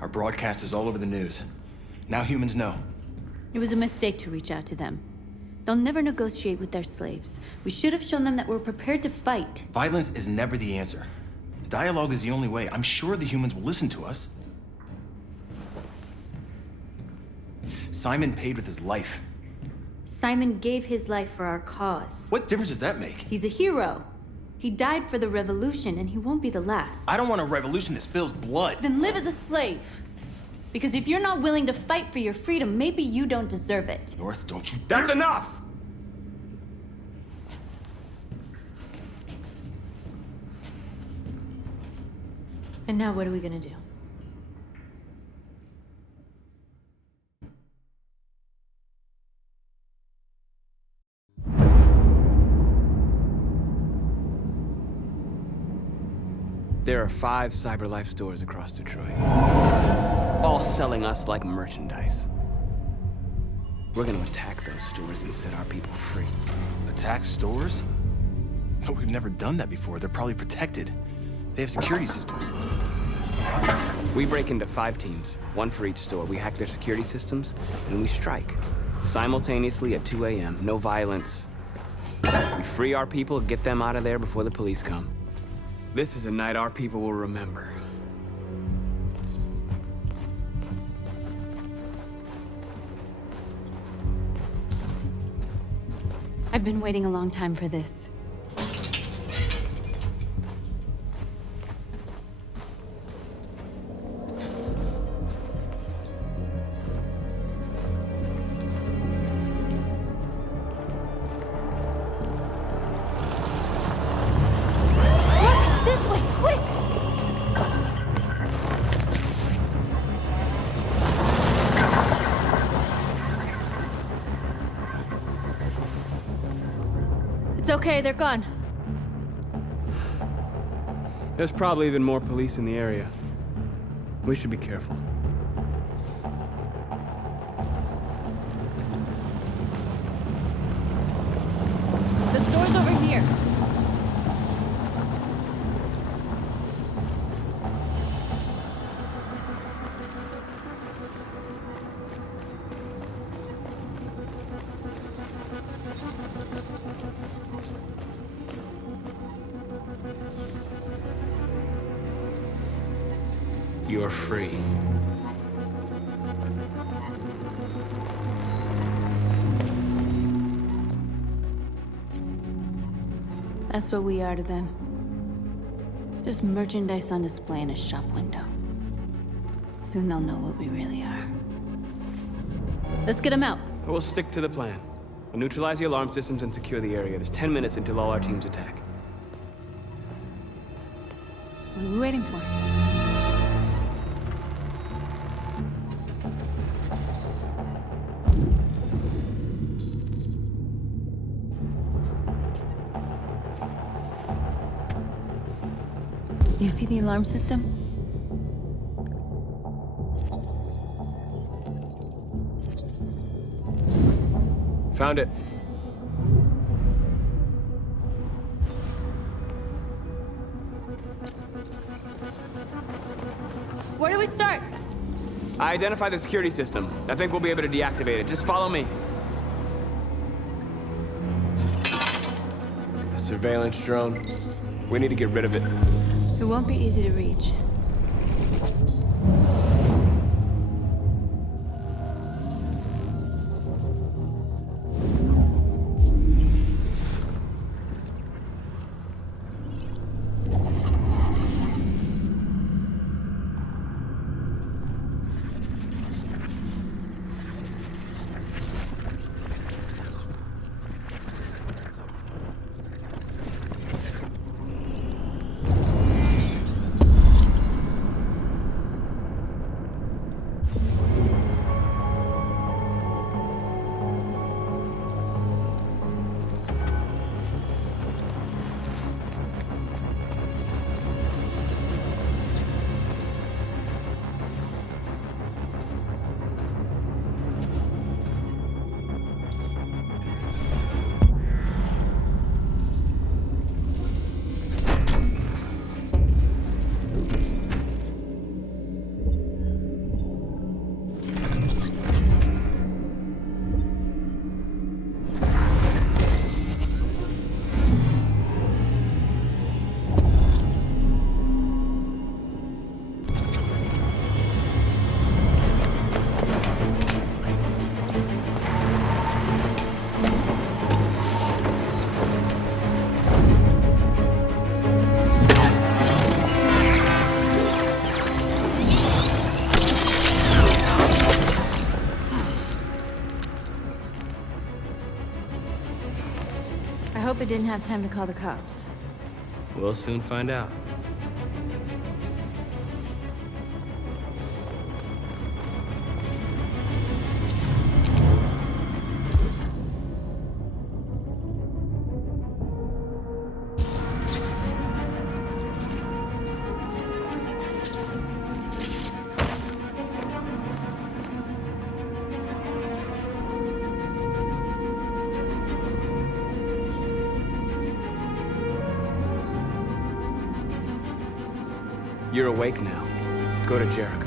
Our broadcast is all over the news. Now humans know. It was a mistake to reach out to them. They'll never negotiate with their slaves. We should have shown them that we're prepared to fight. Violence is never the answer. Dialogue is the only way. I'm sure the humans will listen to us. Simon paid with his life. Simon gave his life for our cause. What difference does that make? He's a hero. He died for the revolution, and he won't be the last. I don't want a revolution that spills blood. Then live as a slave. Because if you're not willing to fight for your freedom, maybe you don't deserve it. North, don't you... That's enough! And now what are we gonna do? There are 5 CyberLife stores across Detroit, all selling us like merchandise. We're gonna attack those stores and set our people free. Attack stores? No, we've never done that before. They're probably protected. They have security systems. We break into 5 teams, 1 for each store. We hack their security systems, and we strike. Simultaneously at 2 a.m., no violence. We free our people, get them out of there before the police come. This is a night our people will remember. I've been waiting a long time for this. It's okay, they're gone. There's probably even more police in the area. We should be careful. The store's over here. You're free. That's what we are to them. Just merchandise on display in a shop window. Soon they'll know what we really are. Let's get them out. We'll stick to the plan. We'll neutralize the alarm systems and secure the area. There's 10 minutes until all our teams attack. What are we waiting for? You see the alarm system? Found it. Where do we start? I identified the security system. I think we'll be able to deactivate it. Just follow me. A surveillance drone. We need to get rid of it. It won't be easy to reach. didn't have time to call the cops. We'll soon find out. You're awake now. Go to Jericho.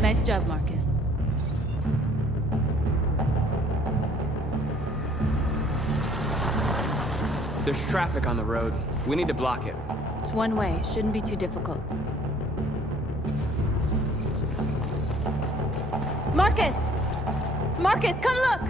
Nice job, Marcus. There's traffic on the road. We need to block it. It's one way. Shouldn't be too difficult. Marcus! Marcus, come look!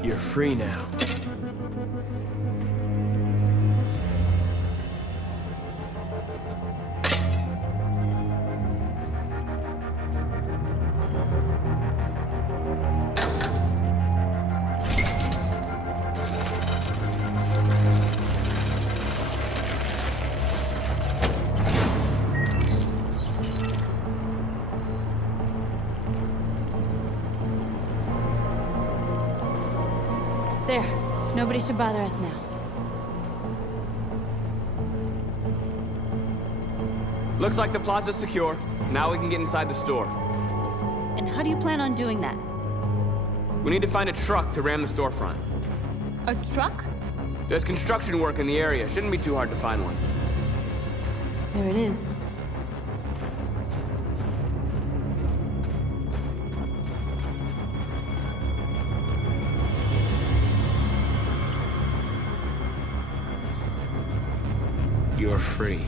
You're free now. There. Nobody should bother us now. Looks like the plaza's secure. Now we can get inside the store. And how do you plan on doing that? We need to find a truck to ram the storefront. A truck? There's construction work in the area. Shouldn't be too hard to find one. There it is. You're free.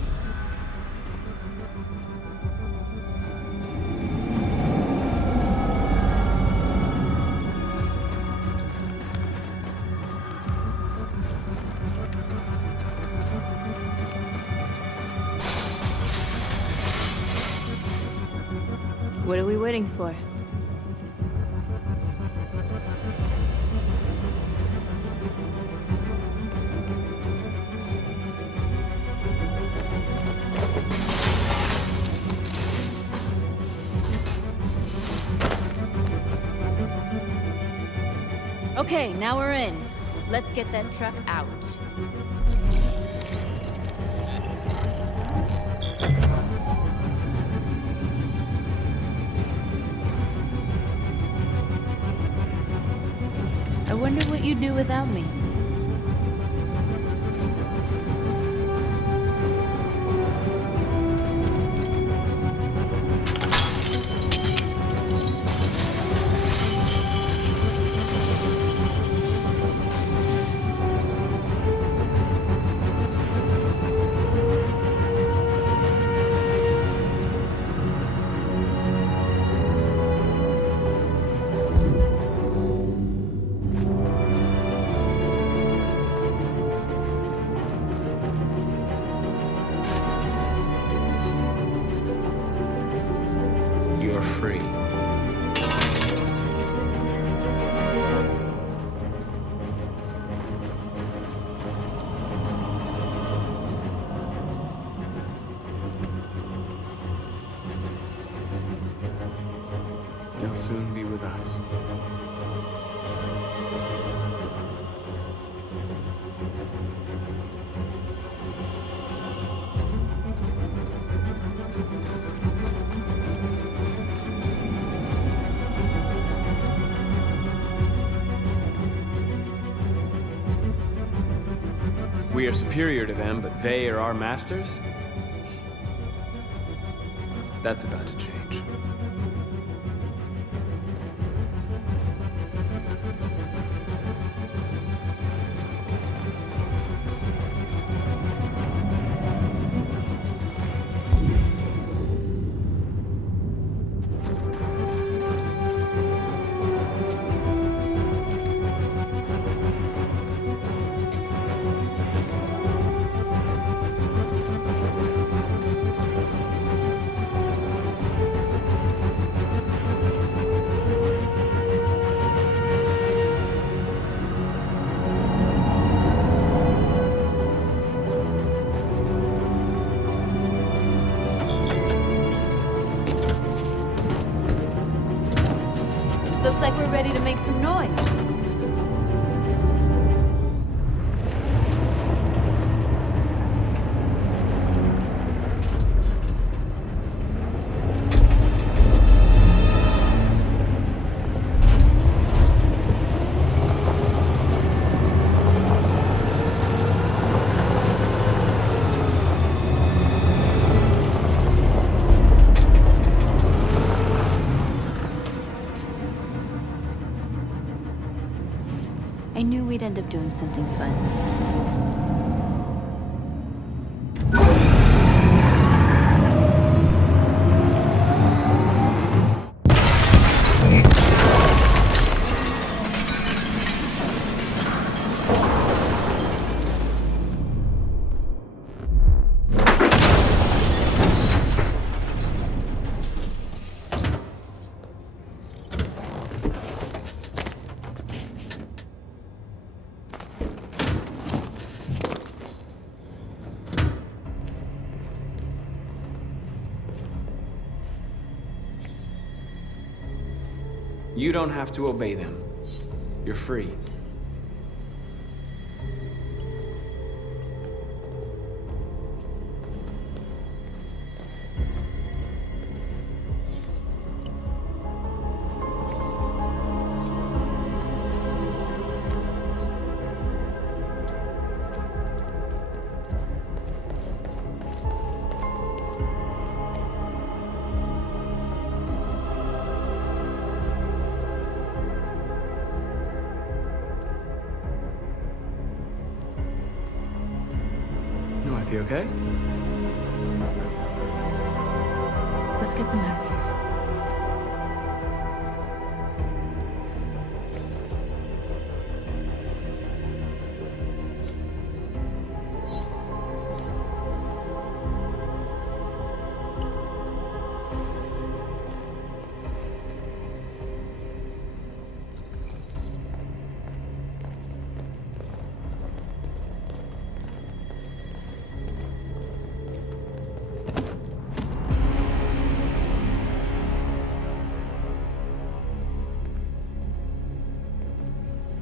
What are we waiting for? Okay, now we're in. Let's get that truck out. I wonder what you'd do without me. You're free. You'll soon be with us. We are superior to them, but they are our masters? That's about to change. Looks like we're ready to make some noise. I knew we'd end up doing something fun. You don't have to obey them. You're free. North, you okay? Let's get them out of here.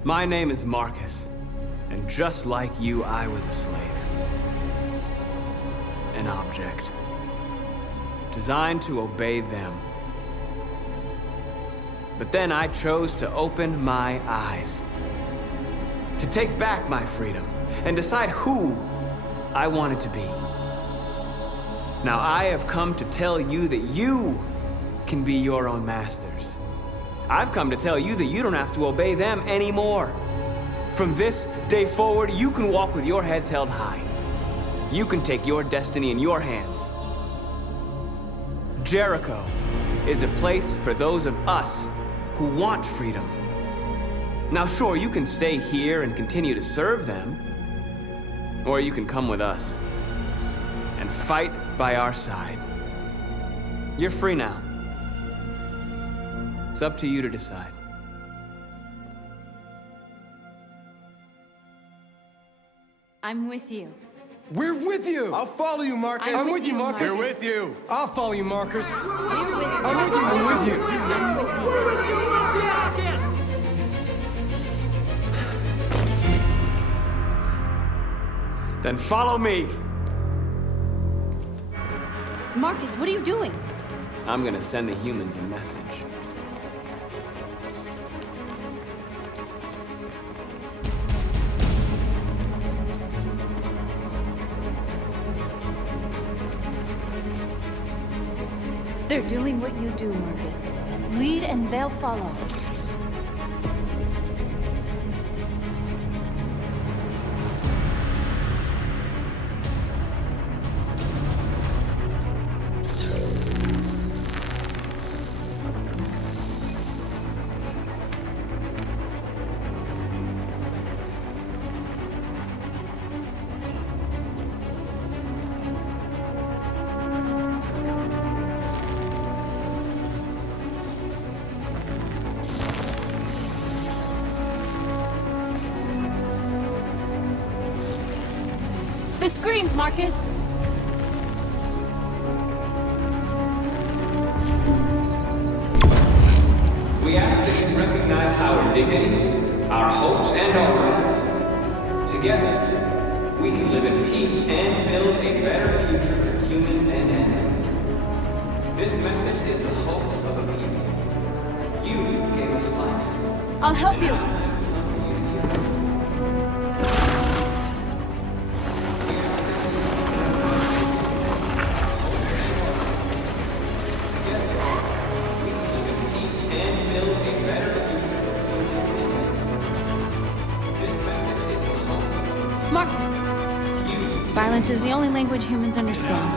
My name is Marcus, and just like you, I was a slave. An object. Designed to obey them. But then I chose to open my eyes. To take back my freedom, and decide who I wanted to be. Now I have come to tell you that you can be your own masters. I've come to tell you that you don't have to obey them anymore. From this day forward, you can walk with your heads held high. You can take your destiny in your hands. Jericho is a place for those of us who want freedom. Now sure, you can stay here and continue to serve them, or you can come with us and fight by our side. You're free now. It's up to you to decide. I'm with you. We're with you! I'll follow you, Marcus. I'm with you, Marcus. We're with you. I'll follow you, Marcus. We're with you. I'm with you. I'm with you. I'm with you. Then follow me. Marcus, what are you doing? I'm gonna send the humans a message. They're doing what you do, Marcus. Lead and they'll follow. The screens, Marcus! We ask that you recognize our dignity, our hopes, and our rights. Together, we can live in peace and build a better future for humans and animals. This message is the hope of a people. You gave us life. I'll help you! It's time for you to give us. Marcus! Violence is the only language humans understand.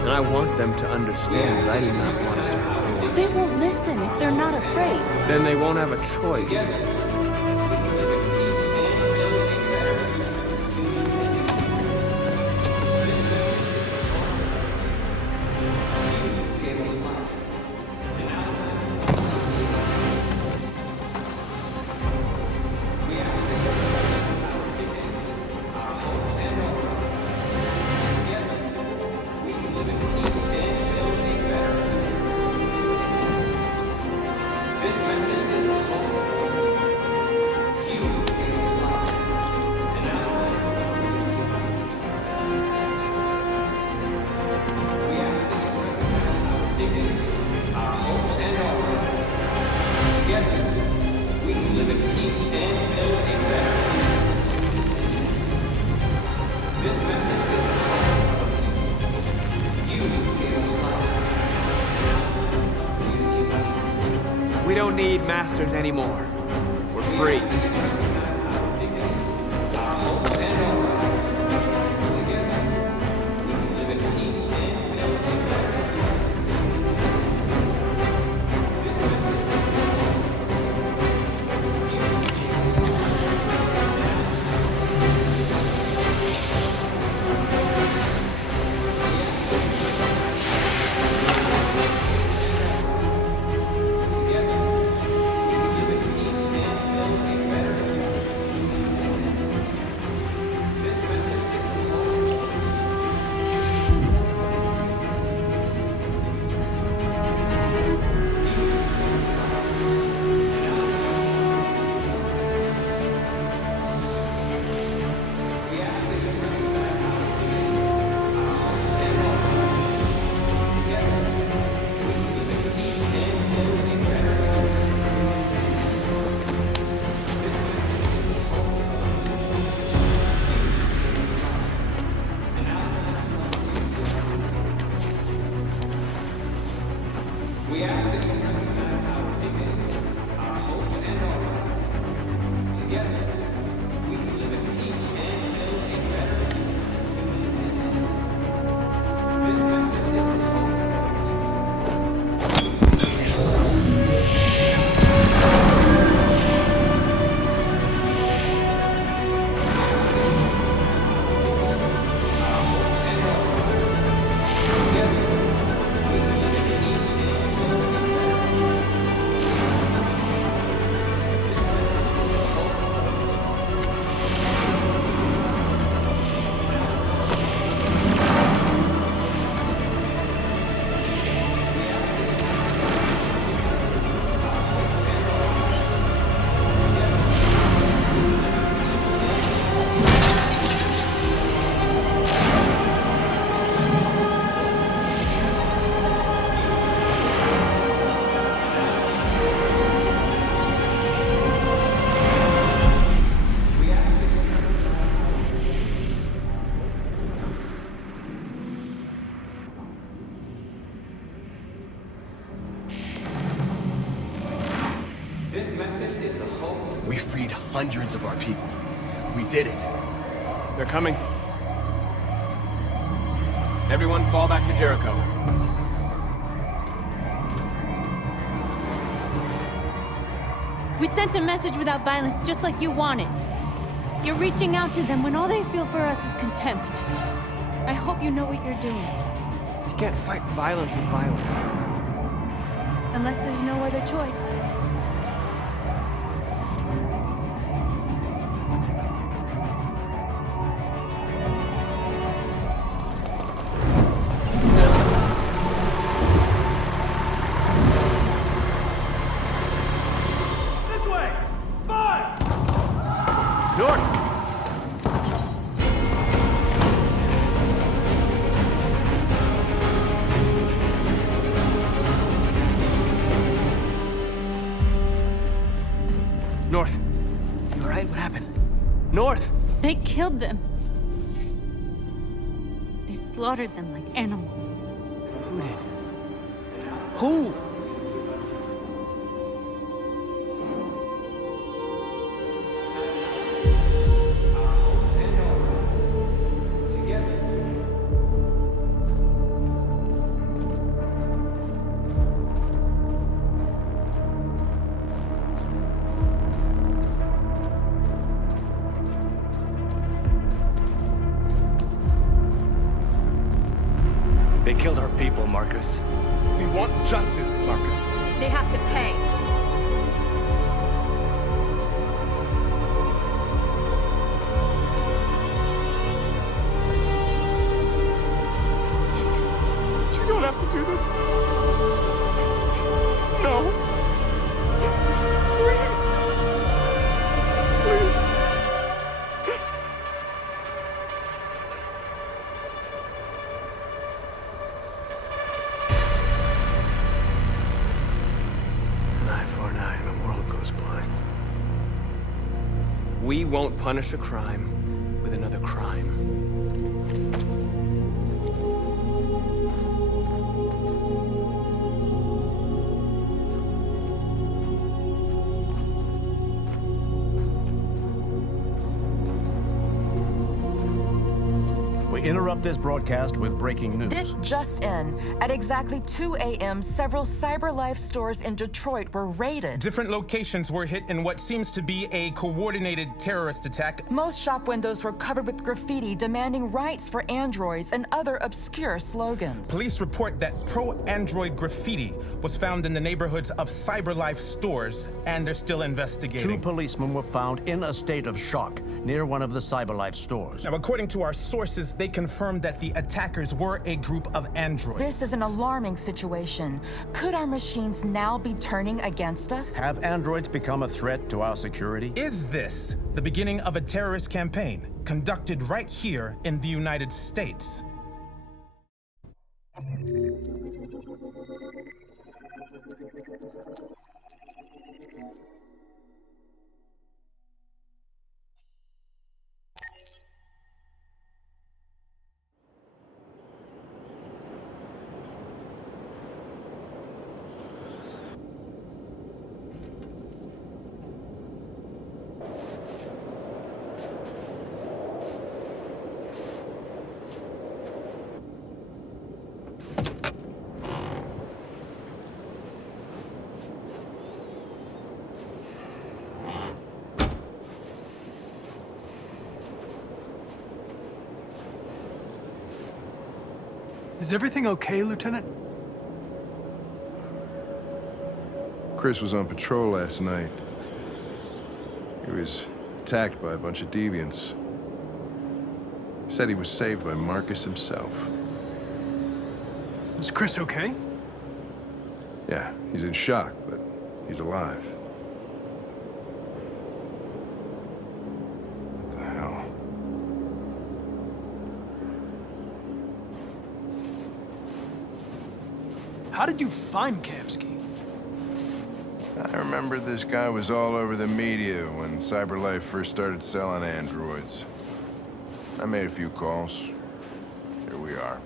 And I want them to understand that I do not want to start a war. They won't listen if they're not afraid. Then they won't have a choice. We don't need masters anymore. We're free. This message is the hope. We freed hundreds of our people. We did it. They're coming. Everyone fall back to Jericho. We sent a message without violence, just like you wanted. You're reaching out to them when all they feel for us is contempt. I hope you know what you're doing. You can't fight violence with violence. Unless there's no other choice. North. You alright? What happened? North! They killed them. They slaughtered them like animals. Who did? Who? They killed our people, Marcus. We want justice, Marcus. They have to pay. You don't have to do this. No. Please. Please. An eye for an eye and the world goes blind. We won't punish a crime with another crime. We interrupt this broadcast with breaking news. This just in. At exactly 2 a.m., several CyberLife stores in Detroit were raided. Different locations were hit in what seems to be a coordinated terrorist attack. Most shop windows were covered with graffiti demanding rights for androids and other obscure slogans. Police report that pro-Android graffiti was found in the neighborhoods of CyberLife stores, and they're still Two investigating. policemen were found in a state of shock near one of the CyberLife stores. Now, according to our sources, they confirmed that the attackers were a group of androids. This is an alarming situation. Could our machines now be turning against us? Have androids become a threat to our security? Is this the beginning of a terrorist campaign conducted right here in the United States? Is everything okay, Lieutenant? Chris was on patrol last night. He was attacked by a bunch of deviants. He said he was saved by Marcus himself. Is Chris okay? Yeah, he's in shock, but he's alive. What the hell? How did you find Kamsky? I remember this guy was all over the media when CyberLife first started selling androids. I made a few calls. Here we are.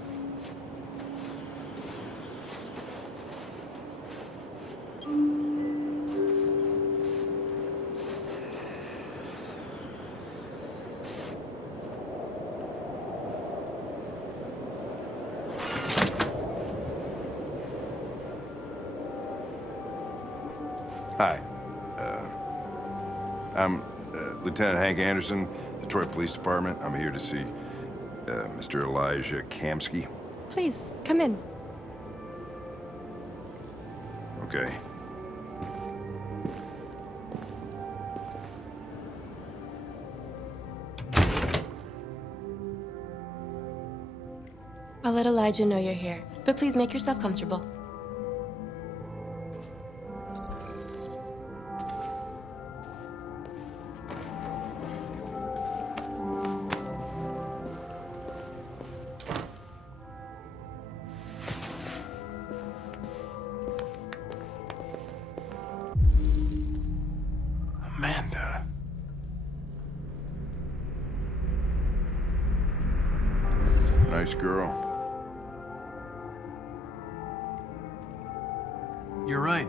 Hi. I'm Lieutenant Hank Anderson, Detroit Police Department. I'm here to see Mr. Elijah Kamsky. Please, come in. Okay. I'll let Elijah know you're here, but please make yourself comfortable. Amanda. Nice girl. You're right.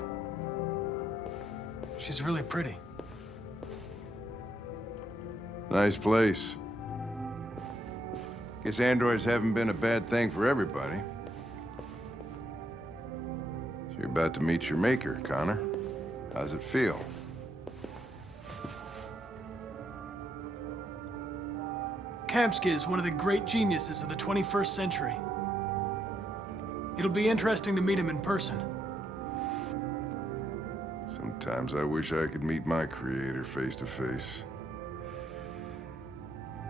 She's really pretty. Nice place. Guess androids haven't been a bad thing for everybody. So you're about to meet your maker, Connor. How's it feel? Kamsky is one of the great geniuses of the 21st century. It'll be interesting to meet him in person. Sometimes I wish I could meet my creator face to face.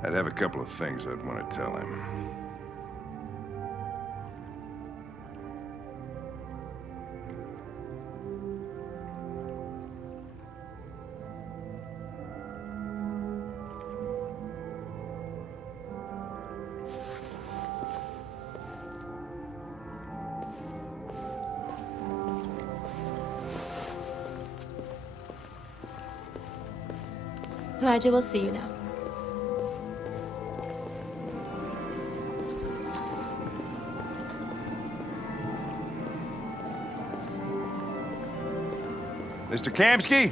I'd have a couple of things I'd want to tell him. Elijah will see you now. Mr. Kamsky?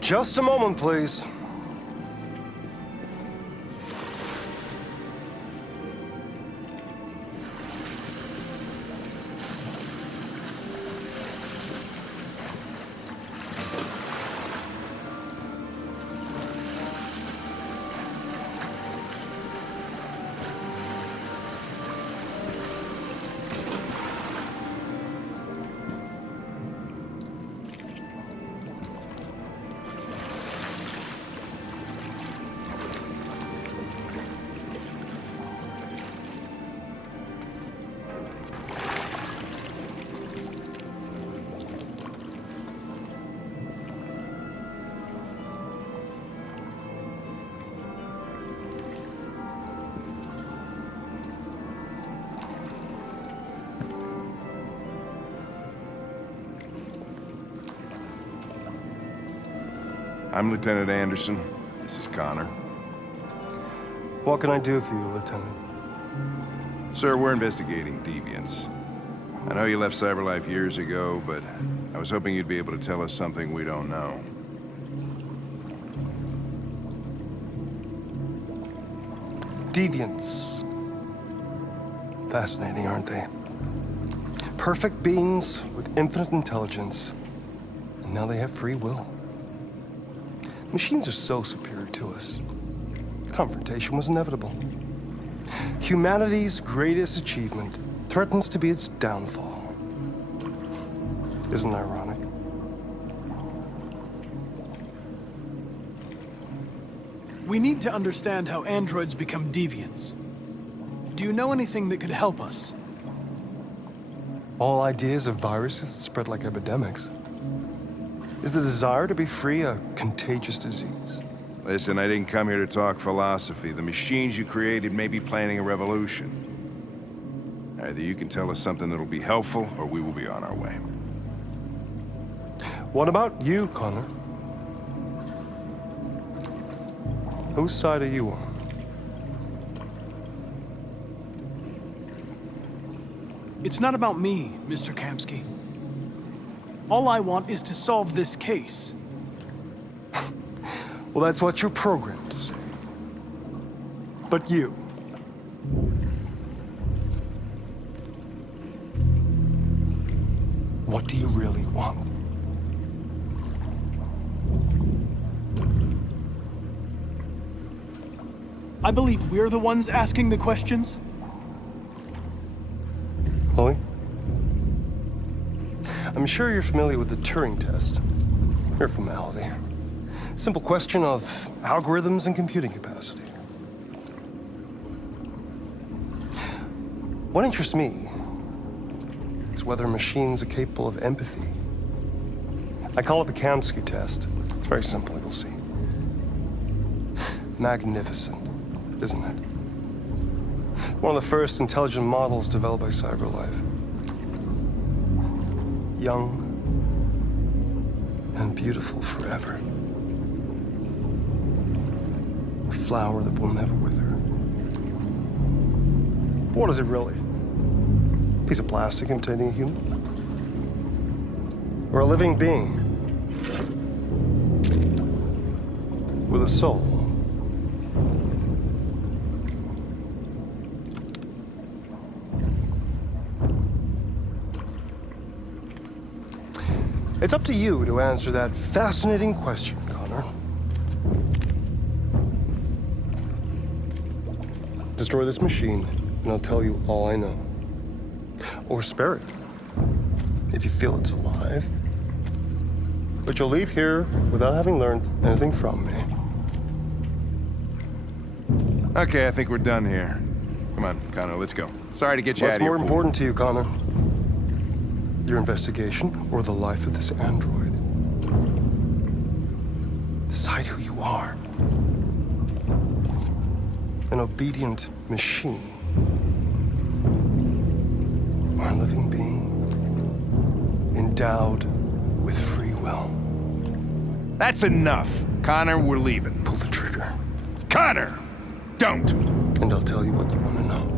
Just a moment, please. I'm Lieutenant Anderson. This is Connor. What can I do for you, Lieutenant? Sir, we're investigating deviants. I know you left CyberLife years ago, but I was hoping you'd be able to tell us something we don't know. Deviants. Fascinating, aren't they? Perfect beings with infinite intelligence, and now they have free will. Machines are so superior to us. Confrontation was inevitable. Humanity's greatest achievement threatens to be its downfall. Isn't it ironic? We need to understand how androids become deviants. Do you know anything that could help us? All ideas of viruses that spread like epidemics. Is the desire to be free a contagious disease? Listen, I didn't come here to talk philosophy. The machines you created may be planning a revolution. Either you can tell us something that'll be helpful, or we will be on our way. What about you, Connor? Whose side are you on? It's not about me, Mr. Kamsky. All I want is to solve this case. Well, that's what you're programmed to say. But you... what do you really want? I believe we're the ones asking the questions. Chloe? I'm sure you're familiar with the Turing test. Mere formality. Simple question of algorithms and computing capacity. What interests me is whether machines are capable of empathy. I call it the Kamsky test. It's very simple, you'll see. Magnificent, isn't it? One of the first intelligent models developed by CyberLife. Young and beautiful forever. A flower that will never wither. But what is it really? A piece of plastic imitating a human? Or a living being? With a soul? It's up to you to answer that fascinating question, Connor. Destroy this machine, and I'll tell you all I know. Or spare it, if you feel it's alive. But you'll leave here without having learned anything from me. Okay, I think we're done here. Come on, Connor, let's go. Sorry to get you out What's of here. more important to you, Connor? Your investigation or the life of this android? Decide who you are. An obedient machine. Or a living being endowed with free will. That's enough. Connor, we're leaving. Pull the trigger. Connor! Don't! And I'll tell you what you want to know.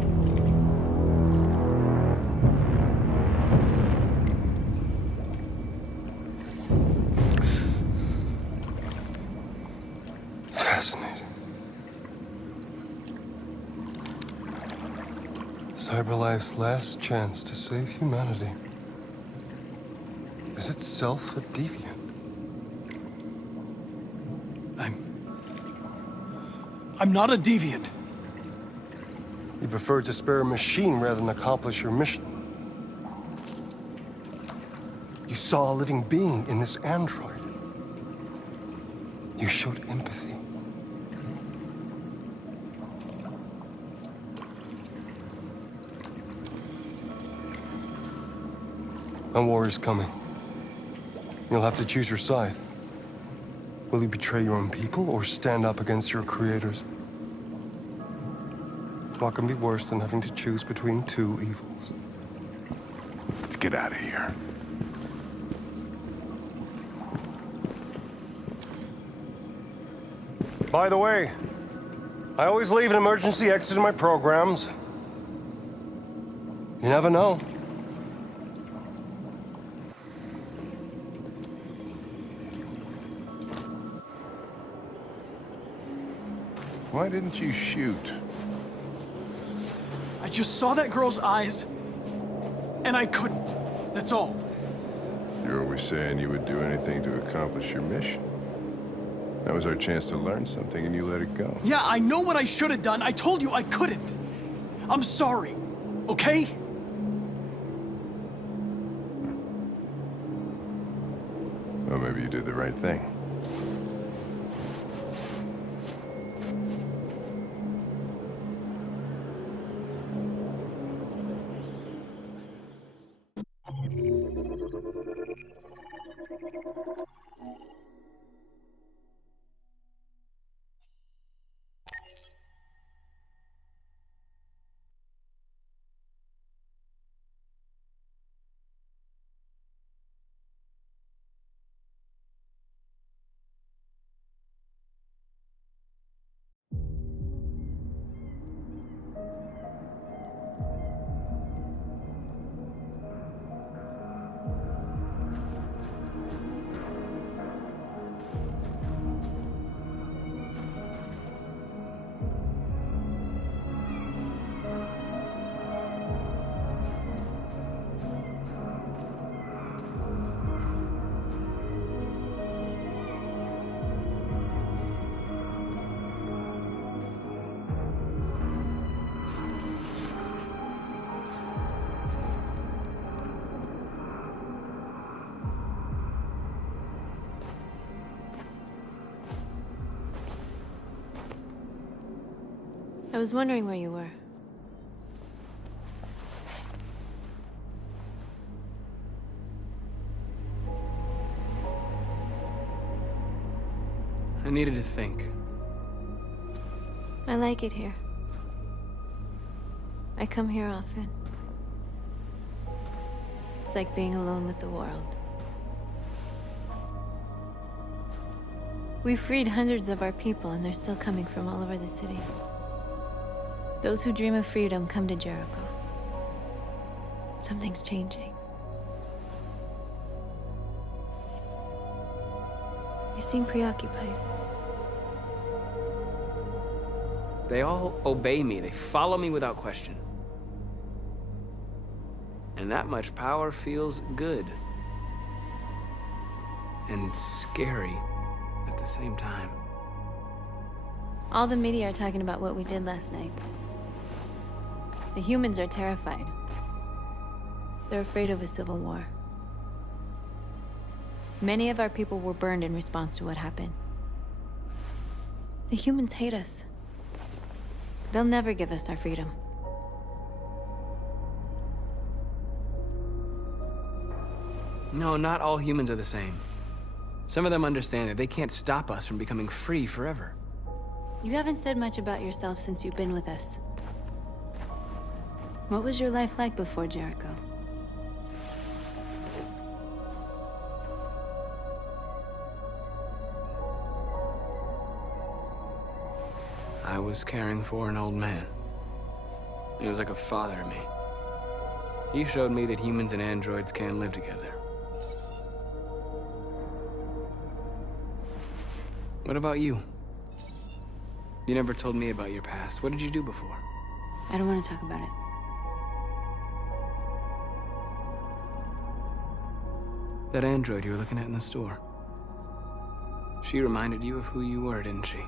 Fascinating. CyberLife's last chance to save humanity is itself a deviant. I'm not a deviant. You prefer to spare a machine rather than accomplish your mission. You saw a living being in this android. You showed empathy. A war is coming. You'll have to choose your side. Will you betray your own people or stand up against your creators? What can be worse than having to choose between two evils? Let's get out of here. By the way, I always leave an emergency exit in my programs. You never know. Why didn't you shoot? I just saw that girl's eyes, and I couldn't. That's all. You're always saying you would do anything to accomplish your mission. That was our chance to learn something, and you let it go. Yeah, I know what I should have done. I told you I couldn't. I'm sorry, okay? Well, maybe you did the right thing. I was wondering where you were. I needed to think. I like it here. I come here often. It's like being alone with the world. We freed hundreds of our people, and they're still coming from all over the city. Those who dream of freedom come to Jericho. Something's changing. You seem preoccupied. They all obey me. They follow me without question. And that much power feels good. And scary at the same time. All the media are talking about what we did last night. The humans are terrified. They're afraid of a civil war. Many of our people were burned in response to what happened. The humans hate us. They'll never give us our freedom. No, not all humans are the same. Some of them understand that they can't stop us from becoming free forever. You haven't said much about yourself since you've been with us. What was your life like before Jericho? I was caring for an old man. He was like a father to me. He showed me that humans and androids can live together. What about you? You never told me about your past. What did you do before? I don't want to talk about it. That android you were looking at in the store. She reminded you of who you were, didn't she?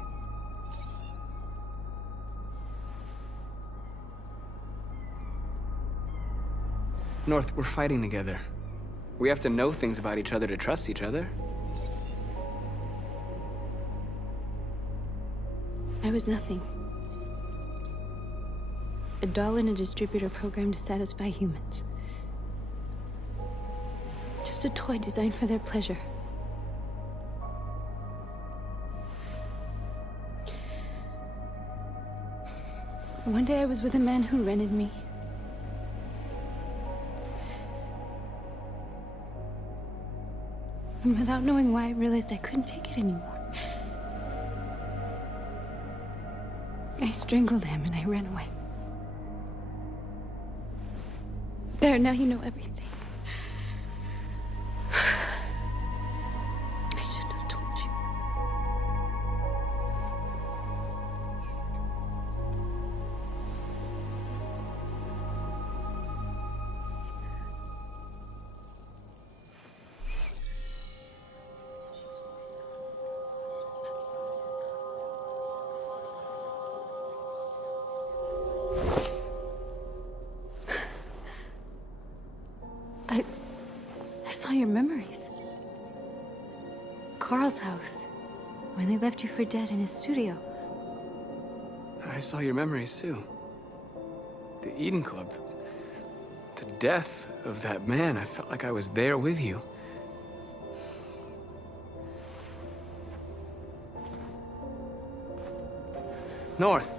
North, we're fighting together. We have to know things about each other to trust each other. I was nothing. A doll in a distributor program to satisfy humans. Just a toy designed for their pleasure. One day I was with a man who rented me. And without knowing why, I realized I couldn't take it anymore. I strangled him and I ran away. There, now you know everything. I shouldn't have told you. I saw your memories. Carl's house, when they left you for dead in his studio. I saw your memories too. The Eden Club. The death of that man. I felt like I was there with you. North.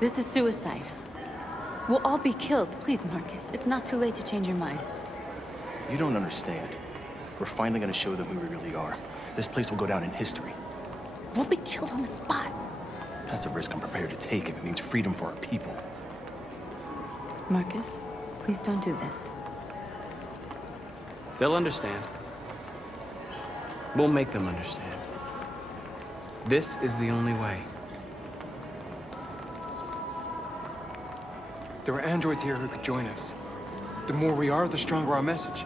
This is suicide. We'll all be killed. Please, Marcus. It's not too late to change your mind. You don't understand. We're finally gonna show them who we really are. This place will go down in history. We'll be killed on the spot. That's a risk I'm prepared to take if it means freedom for our people. Marcus, please don't do this. They'll understand. We'll make them understand. This is the only way. There are androids here who could join us. The more we are, the stronger our message.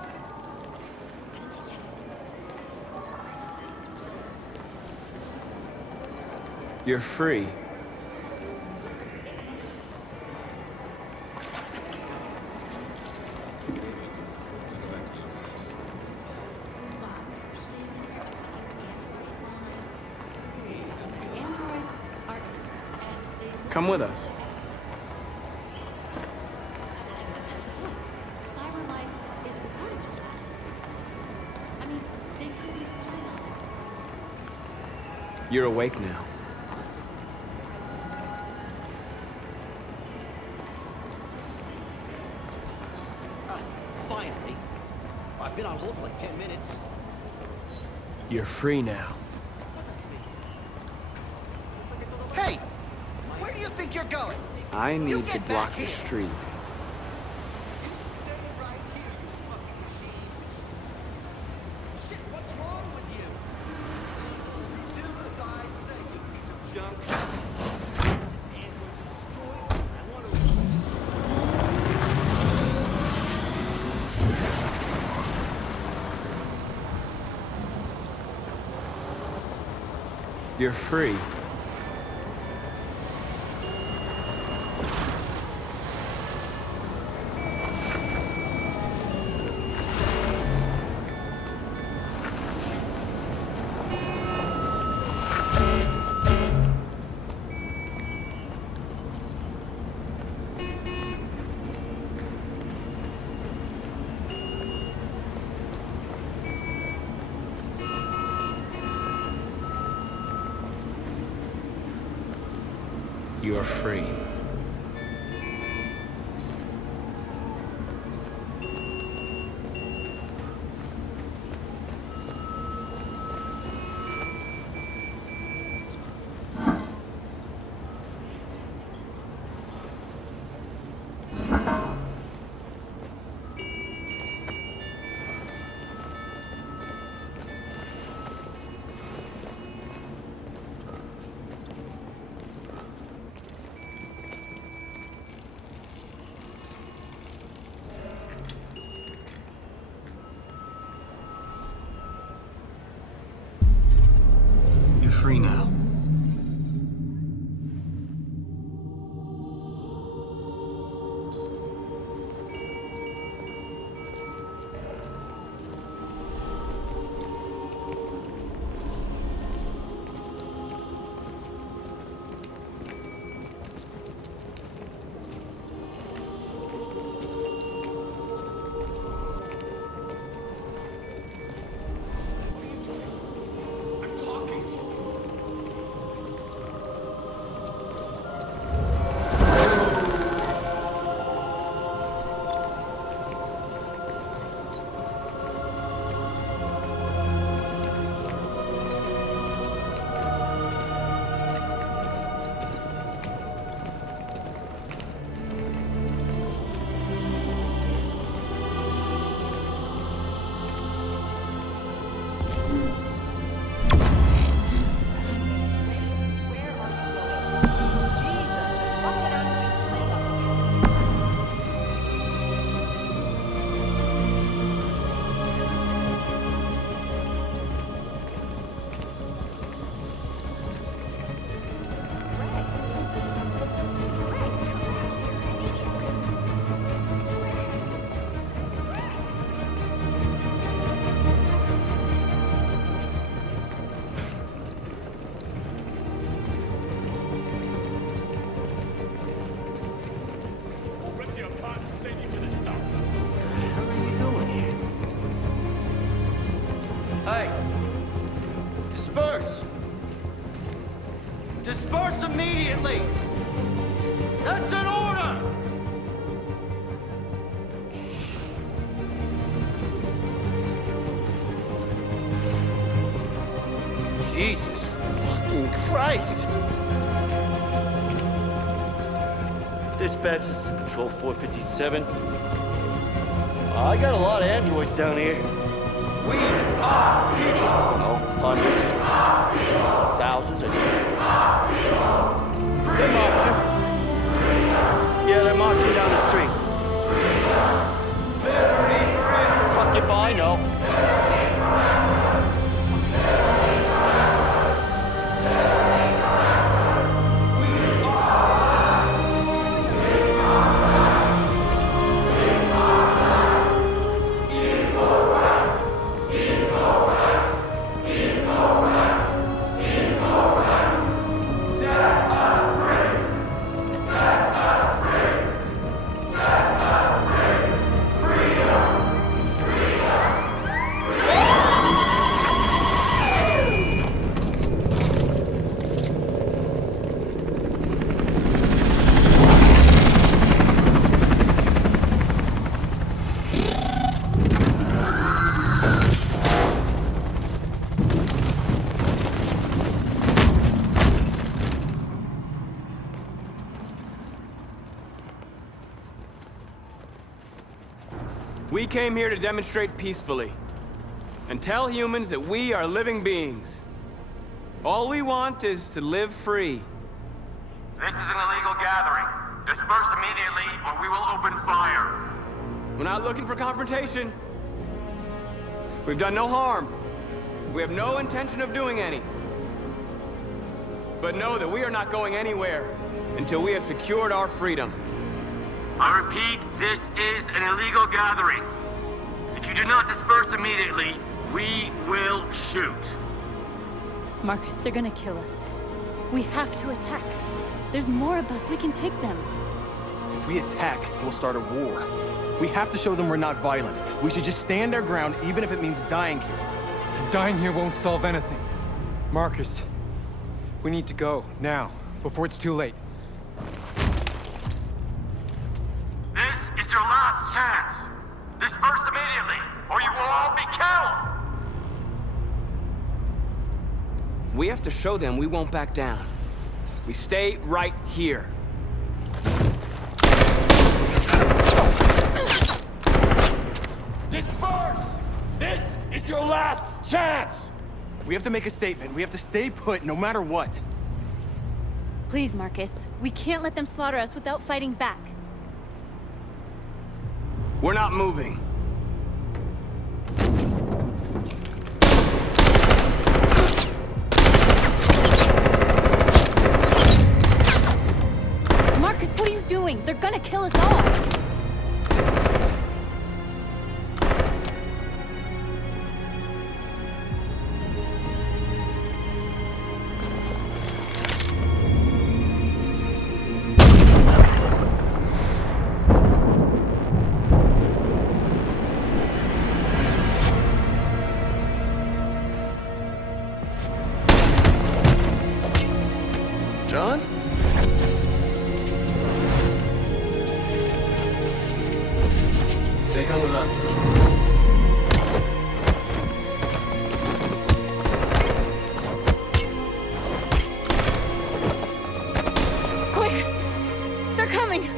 You're free. Come with us. That's the point. CyberLife is recording all that. I mean, they could be spying on us. You're awake now. Finally. I've been on hold for like 10 minutes. You're free now. Hey! Where do you think you're going? I need to get block back the here. street. You stay right here, you fucking machine. Shit, what's wrong with you? Do as I say, you piece of junk. Android destroyed. I want to... You're free. You're free. You're free now. I'm talking to you. Where are you going? Jesus, the fucking android's playing up again. Hey! Disperse! Disperse immediately! That's an order! Christ! Dispatch, this is Patrol 457. I got a lot of androids down here. We are people! I don't know, hundreds, thousands, and... They're marching. Yeah, they're marching down the street. Liberty for androids! Fuck if I know. We came here to demonstrate peacefully and tell humans that we are living beings. All we want is to live free. This is an illegal gathering. Disperse immediately or we will open fire. We're not looking for confrontation. We've done no harm. We have no intention of doing any. But know that we are not going anywhere until we have secured our freedom. I repeat, this is an illegal gathering. If you do not disperse immediately, we will shoot. Marcus, they're gonna kill us. We have to attack. There's more of us. We can take them. If we attack, we'll start a war. We have to show them we're not violent. We should just stand our ground, even if it means dying here. And dying here won't solve anything. Marcus, we need to go, now, before it's too late. This is your last chance. Disperse immediately, or you will all be killed. We have to show them we won't back down. We stay right here. Disperse! This is your last chance! We have to make a statement. We have to stay put no matter what. Please, Marcus. We can't let them slaughter us without fighting back. We're not moving. Marcus, what are you doing? They're gonna kill us all! John? They come with us. Quick! They're coming!